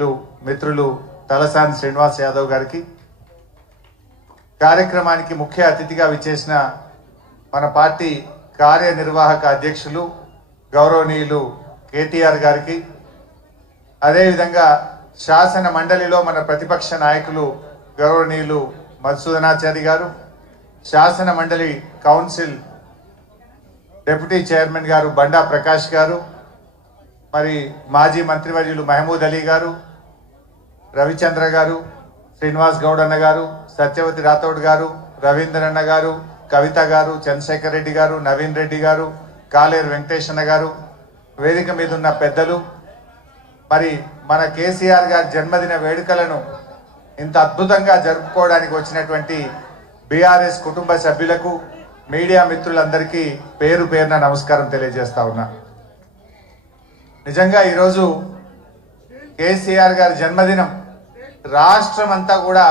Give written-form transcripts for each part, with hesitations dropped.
మిత్రులు తలసాని శ్రీనివాస్ యాదవ్ గారికి కార్యక్రమానికి ముఖ్య అతిథిగా విచ్చేసిన మన పార్టీ కార్యనిర్వాహక అధ్యక్షులు గౌరవనీయులు కేటీఆర్ గారికి అదేవిధంగా శాసన మండలిలో మన ప్రతిపక్ష నాయకులు గౌరవనీయులు మధుసూదనాచారి గారు, శాసన మండలి కౌన్సిల్ డిప్యూటీ చైర్మన్ గారు బండా ప్రకాష్ గారు, మరి మాజీ మంత్రివర్యులు మహమూద్ అలీ గారు, రవిచంద్ర గారు, శ్రీనివాస్ గౌడ్ అన్న గారు, సత్యవతి రాథోడ్ గారు, రవీందర్ అన్న గారు, కవిత గారు, చంద్రశేఖర్ రెడ్డి గారు, నవీన్ రెడ్డి గారు, కాలేరు వెంకటేష్ అన్న గారు, వేదిక మీద ఉన్న పెద్దలు, మరి మన కేసీఆర్ గారి జన్మదిన వేడుకలను ఇంత అద్భుతంగా జరుపుకోవడానికి వచ్చినటువంటి బీఆర్ఎస్ కుటుంబ సభ్యులకు, మీడియా మిత్రులందరికీ పేరు పేరున నమస్కారం తెలియజేస్తా ఉన్నా. నిజంగా ఈరోజు కేసీఆర్ గారి జన్మదినం రాష్ట్రం అంతా కూడా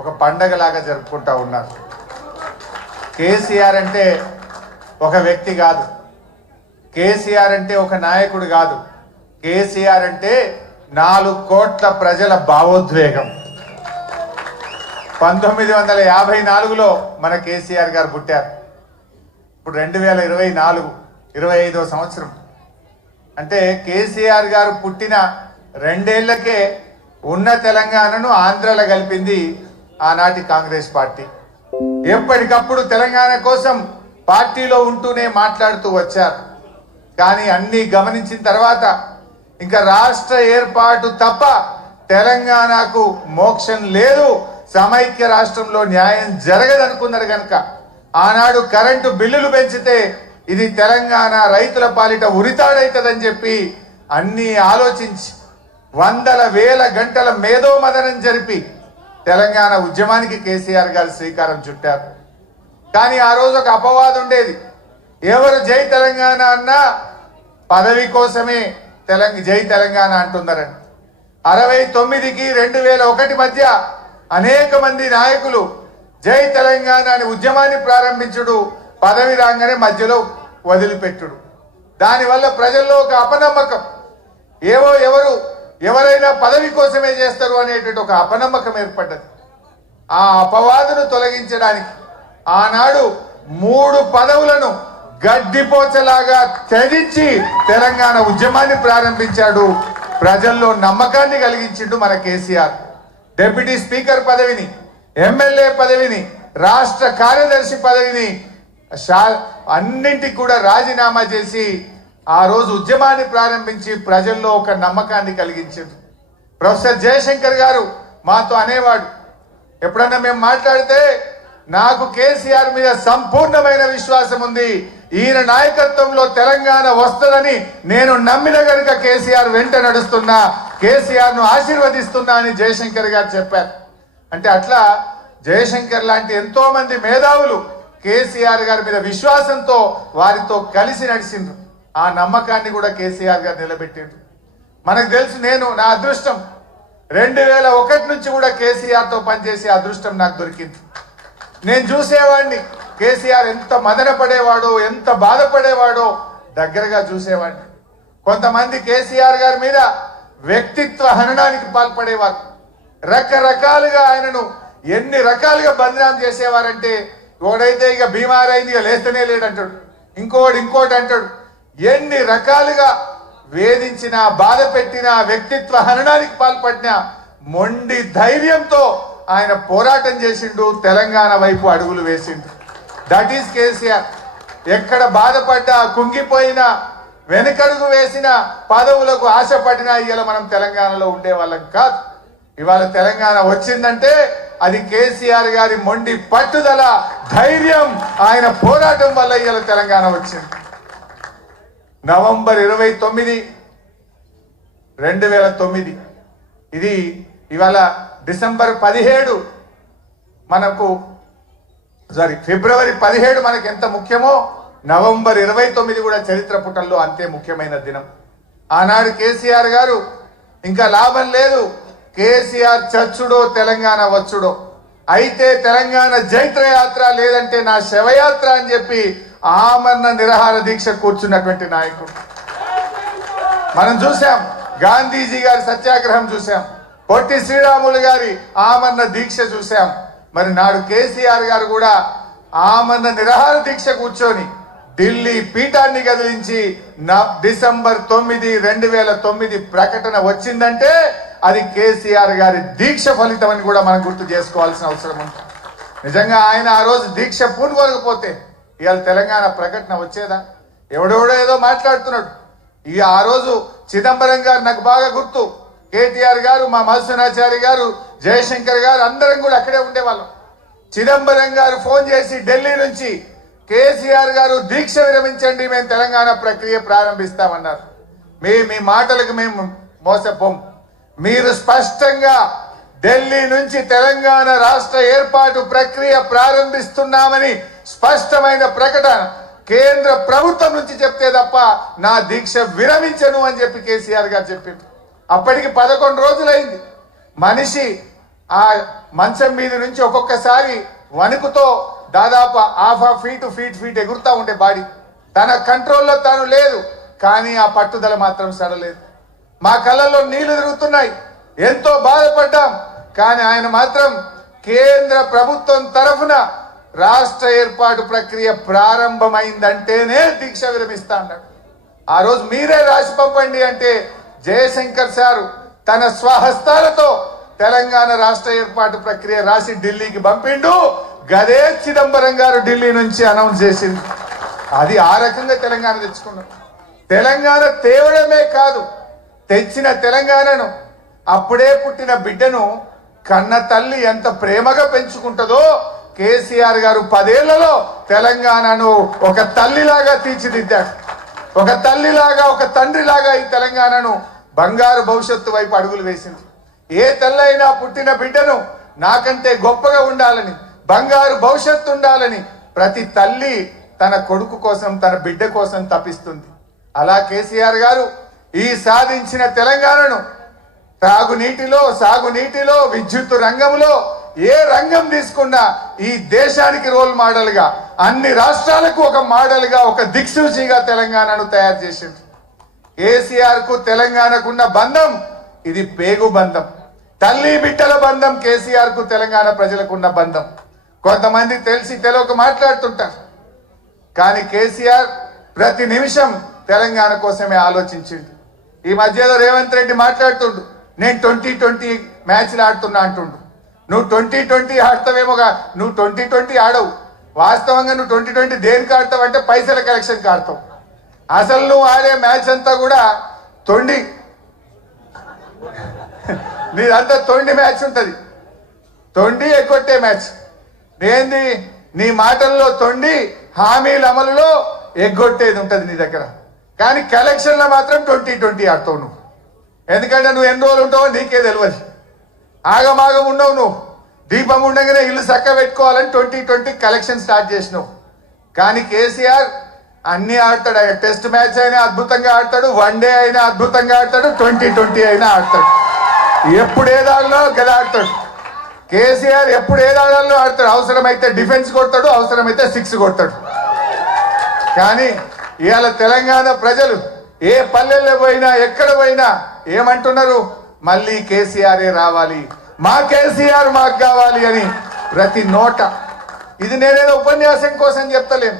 ఒక పండగలాగా జరుపుకుంటా ఉన్నారు. కేసీఆర్ అంటే ఒక వ్యక్తి కాదు, కేసీఆర్ అంటే ఒక నాయకుడు కాదు, కేసీఆర్ అంటే 4 కోట్ల ప్రజల భావోద్వేగం. 1954లో మన కేసీఆర్ గారు పుట్టారు. ఇప్పుడు 2024 25వ సంవత్సరం. అంటే కేసీఆర్ గారు పుట్టిన 2 ఏళ్లకే ఉన్న తెలంగాణను ఆంధ్రలో కలిపింది ఆనాటి కాంగ్రెస్ పార్టీ. ఎప్పటికప్పుడు తెలంగాణ కోసం పార్టీలో ఉంటూనే మాట్లాడుతూ వచ్చారు. కానీ అన్ని గమనించిన తర్వాత ఇంకా రాష్ట్ర ఏర్పాటు తప్ప తెలంగాణకు మోక్షం లేదు, సమైక్య రాష్ట్రంలో న్యాయం జరగదనుకున్నారు కనుక ఆనాడు కరెంటు బిల్లులు పెంచితే ఇది తెలంగాణ రైతుల పాలిట ఉరితాడైతదని చెప్పి అన్ని ఆలోచించి వందల వేల గంటల మేధోమదనం జరిపి తెలంగాణ ఉద్యమానికి కేసీఆర్ గారు శ్రీకారం చుట్టారు. కానీ ఆ రోజు ఒక అపవాదం ఉండేది, ఎవరు జై తెలంగాణ అన్నా పదవి కోసమే జై తెలంగాణ అంటున్నారని. 69కి 2001 మధ్య అనేక మంది నాయకులు జై తెలంగాణ అని ఉద్యమాన్ని ప్రారంభించుడు, పదవి రాగానే మధ్యలో వదిలిపెట్టుడు. దానివల్ల ప్రజల్లో ఒక అపనమ్మకం, ఎవరైనా పదవి కోసమే చేస్తారు అనేటువంటి ఒక అపనమ్మకం ఏర్పడ్డది. ఆ అపవాదును తొలగించడానికి ఆనాడు 3 పదవులను గడ్డిపోచలాగా త్యజించి తెలంగాణ ఉద్యమాన్ని ప్రారంభించాడు. ప్రజల్లో నమ్మకాన్ని కలిగించిండు మన కేసీఆర్. డిప్యూటీ స్పీకర్ పదవిని, ఎమ్మెల్యే పదవిని, రాష్ట్ర కార్యదర్శి పదవిని అన్నింటికి కూడా రాజీనామా చేసి ఆ రోజు ఉద్యమాన్ని ప్రారంభించి ప్రజల్లో ఒక నమ్మకాన్ని కలిగించారు. ప్రొఫెసర్ జయశంకర్ గారు మాతో అనేవాడు, ఎప్పుడన్నా మేము మాట్లాడితే నాకు కేసీఆర్ మీద సంపూర్ణమైన విశ్వాసం ఉంది, ఈయన నాయకత్వంలో తెలంగాణ వస్తుందని నేను నమ్మిన కనుక కేసీఆర్ వెంట నడుస్తున్నా, కేసీఆర్ ను ఆశీర్వదిస్తున్నా అని జయశంకర్ గారు చెప్పారు. అంటే అట్లా జయశంకర్ లాంటి ఎంతో మంది మేధావులు కేసీఆర్ గారి మీద విశ్వాసంతో వారితో కలిసి నడిచిండ్రు. ఆ నమ్మకాన్ని కూడా కేసీఆర్ గారు నిలబెట్టిండ్రు. మనకు తెలుసు, నా అదృష్టం 2001 నుంచి కూడా కేసీఆర్ తో పనిచేసే అదృష్టం నాకు దొరికింది. నేను చూసేవాడిని కేసీఆర్ ఎంత మదన పడేవాడో, ఎంత బాధపడేవాడో దగ్గరగా చూసేవాడిని. కొంతమంది కేసీఆర్ గారి మీద వ్యక్తిత్వ హననానికి పాల్పడేవారు. రకరకాలుగా ఆయనను ఎన్ని రకాలుగా బదనాం చేసేవారంటే, ఒకడైతే ఇక బీమార్ అయింది ఇక లేస్తనే లేడంటాడు, ఇంకోటి అంటాడు. ఎన్ని రకాలుగా వేధించినా, బాధ పెట్టినా, వ్యక్తిత్వ హననానికి పాల్పడినా మొండి ధైర్యంతో ఆయన పోరాటం చేసిండు, తెలంగాణ వైపు అడుగులు వేసిండు. That is KCR. ఎక్కడ బాధపడ్డా, కుంగిపోయినా, వెనుకడుగు వేసిన, పదవులకు ఆశపడినా ఇవాళ మనం తెలంగాణలో ఉండేవాళ్ళం కాదు. ఇవాళ తెలంగాణ వచ్చిందంటే అది కేసీఆర్ గారి మొండి పట్టుదల, ధైర్యం, ఆయన పోరాటం వల్ల ఇవాళ తెలంగాణ వచ్చింది. నవంబర్ 29, 2009 ఇది ఇవాళ డిసెంబర్ 17 ఫిబ్రవరి 17 మనకు ఎంత ముఖ్యమో నవంబర్ 29 కూడా చరిత్ర పుటల్లో అంతే ముఖ్యమైన దినం. ఆనాడు కేసీఆర్ గారు ఇంకా లాభం లేదు, కేసీఆర్ చచ్చుడో తెలంగాణ వచ్చుడో, అయితే తెలంగాణ జైత్రయాత్ర లేదంటే నా శవయాత్ర అని చెప్పి ఆమరణ నిరాహార దీక్ష కూర్చున్నటువంటి నాయకుడు మనం చూసాం. గాంధీజీ గారి సత్యాగ్రహం చూసాం, పొట్టి శ్రీరాములు గారి ఆమరణ దీక్ష చూసాం. మరి నాడు కేసీఆర్ గారు కూడా ఆమరణ నిరాహార దీక్ష కూర్చొని ఢిల్లీ పీఠాన్ని కదిలించి డిసెంబర్ 9, 2009 ప్రకటన వచ్చిందంటే అది కేసీఆర్ గారి దీక్ష ఫలితం అని కూడా మనం గుర్తు చేసుకోవాల్సిన అవసరం ఉంది. నిజంగా ఆయన ఆ రోజు దీక్ష పూనుకోకపోతే ఇవాళ తెలంగాణ ప్రకటన వచ్చేదా? ఎవడెవడో ఏదో మాట్లాడుతున్నాడు. ఆ రోజు చిదంబరం గారు నాకు బాగా గుర్తు, కేటీఆర్ గారు, మా మధుసూనాచారి గారు, జయశంకర్ గారు అందరం కూడా అక్కడే ఉండేవాళ్ళం. చిదంబరం గారు ఫోన్ చేసి ఢిల్లీ నుంచి కేసీఆర్ గారు దీక్ష విరమించండి, మేము తెలంగాణ ప్రక్రియ ప్రారంభిస్తామన్నారు. మీ మాటలకు మేము మోసపోం. మీరు స్పష్టంగా ఢిల్లీ నుంచి తెలంగాణ రాష్ట్ర ఏర్పాటు ప్రక్రియ ప్రారంభిస్తున్నామని స్పష్టమైన ప్రకటన కేంద్ర ప్రభుత్వం నుంచి చెప్తే తప్ప నా దీక్ష విరమించను అని చెప్పి కేసీఆర్ గారు చెప్పింది. అప్పటికి 11 రోజులైంది. మనిషి ఆ మంచం మీద నుంచి ఒక్కొక్కసారి వణుకుతో దాదాపు ½ ఫీట్ ఎగురుతా ఉండే బాడీ. తన కంట్రోల్లో తాను లేదు, కానీ ఆ పట్టుదల మాత్రం సడలేదు. మా కళ్ళల్లో నీళ్లు తిరుగుతున్నాయి, ఎంతో బాధపడ్డాం. కానీ ఆయన మాత్రం కేంద్ర ప్రభుత్వం తరఫున రాష్ట్ర ఏర్పాటు ప్రక్రియ ప్రారంభమైందంటేనే దీక్ష విరమిస్తా అన్నాడు. ఆ రోజు మీరే రాసి పంపండి అంటే జయశంకర్ సారు తన స్వహస్తాలతో తెలంగాణ రాష్ట్ర ఏర్పాటు ప్రక్రియ రాసి ఢిల్లీకి పంపిండు. గదే చిదంబరం గారు ఢిల్లీ నుంచి అనౌన్స్ చేసింది. అది ఆ రకంగా తెలంగాణ తెచ్చుకున్నాం. తెలంగాణ తేవడమే కాదు, తెచ్చిన తెలంగాణను, అప్పుడే పుట్టిన బిడ్డను కన్న తల్లి ఎంత ప్రేమగా పెంచుకుంటుందో కేసీఆర్ గారు 10 ఏళ్లలో తెలంగాణను ఒక తల్లిలాగా తీర్చిదిద్దాడు. ఒక తల్లిలాగా, ఒక తండ్రిలాగా ఈ తెలంగాణను బంగారు భవిష్యత్తు వైపు అడుగులు వేసింది. ఏ తల్లైనా పుట్టిన బిడ్డను నాకంటే గొప్పగా ఉండాలని, బంగారు భవిష్యత్తు ఉండాలని ప్రతి తల్లి తన కొడుకు కోసం, తన బిడ్డ కోసం తపిస్తుంది. అలా కేసీఆర్ గారు ఈ సాధించిన తెలంగాణను సాగునీటిలో, విద్యుత్ రంగంలో ఏ రంగం తీసుకున్నా ఈ దేశానికి రోల్ మోడల్ గా, అన్ని రాష్ట్రాలకు ఒక మోడల్ గా, ఒక దిక్సూచిగా తెలంగాణను తయారు చేసింది. కేసీఆర్ కు తెలంగాణకున్న బంధం ఇది పేగు బంధం, తల్లి బిడ్డల బంధం. కేసీఆర్ కు తెలంగాణ ప్రజలకున్న బంధం. కొంతమంది తెలిసి తెలియక మాట్లాడుతుంటారు, కానీ కేసీఆర్ ప్రతి నిమిషం తెలంగాణ కోసమే ఆలోచించిండు. ఈ మధ్యలో రేవంత్ రెడ్డి మాట్లాడుతుండు, నేను 2020 మ్యాచ్లు ఆడుతున్నా అంటుండు. నువ్వు 2020 ఆడతావేమోగా, నువ్వు 2020 ఆడవు. వాస్తవంగా నువ్వు 2020 దేనికి ఆడతావు అంటే పైసల కలెక్షన్కి ఆడతావు. అసలు నువ్వు ఆడే మ్యాచ్ అంతా కూడా తొండి, నీదంతా తొండి మ్యాచ్ ఉంటుంది, తొండి ఎగ్గొట్టే మ్యాచ్. ఏంది నీ మాటల్లో తొండి, హామీల అమలులో ఎగ్గొట్టేది ఉంటుంది నీ దగ్గర. కానీ కలెక్షన్లో మాత్రం 2020 ఆడతావు నువ్వు. ఎందుకంటే నువ్వు ఎన్ని రోజులు ఉంటావో నీకే తెలియదు. ఆగమాగం ఉండవు నువ్వు. దీపం ఉండగానే ఇల్లు చక్క పెట్టుకోవాలని 2020 కలెక్షన్ స్టార్ట్ చేసినావు. కానీ కేసీఆర్ అన్ని ఆడతాడు. టెస్ట్ మ్యాచ్ అయినా అద్భుతంగా ఆడతాడు, వన్డే అయినా అద్భుతంగా ఆడతాడు, 2020 అయినా ఆడతాడు. ఎప్పుడు ఏదాల్లో గదా ఆడతాడు కేసీఆర్. ఎప్పుడు ఏదాల్లో ఆడతాడు. అవసరమైతే డిఫెన్స్ కొడతాడు, అవసరమైతే 6 కొడతాడు. కానీ ఇవాళ తెలంగాణ ప్రజలు ఏ పల్లెల్లో పోయినా, ఎక్కడ పోయినా ఏమంటున్నారు? మళ్ళీ కేసీఆరే రావాలి, మా కేసీఆర్ మాకు కావాలి అని ప్రతి నోట. ఇది నేనేదో ఉపన్యాసం కోసం చెప్తలేను.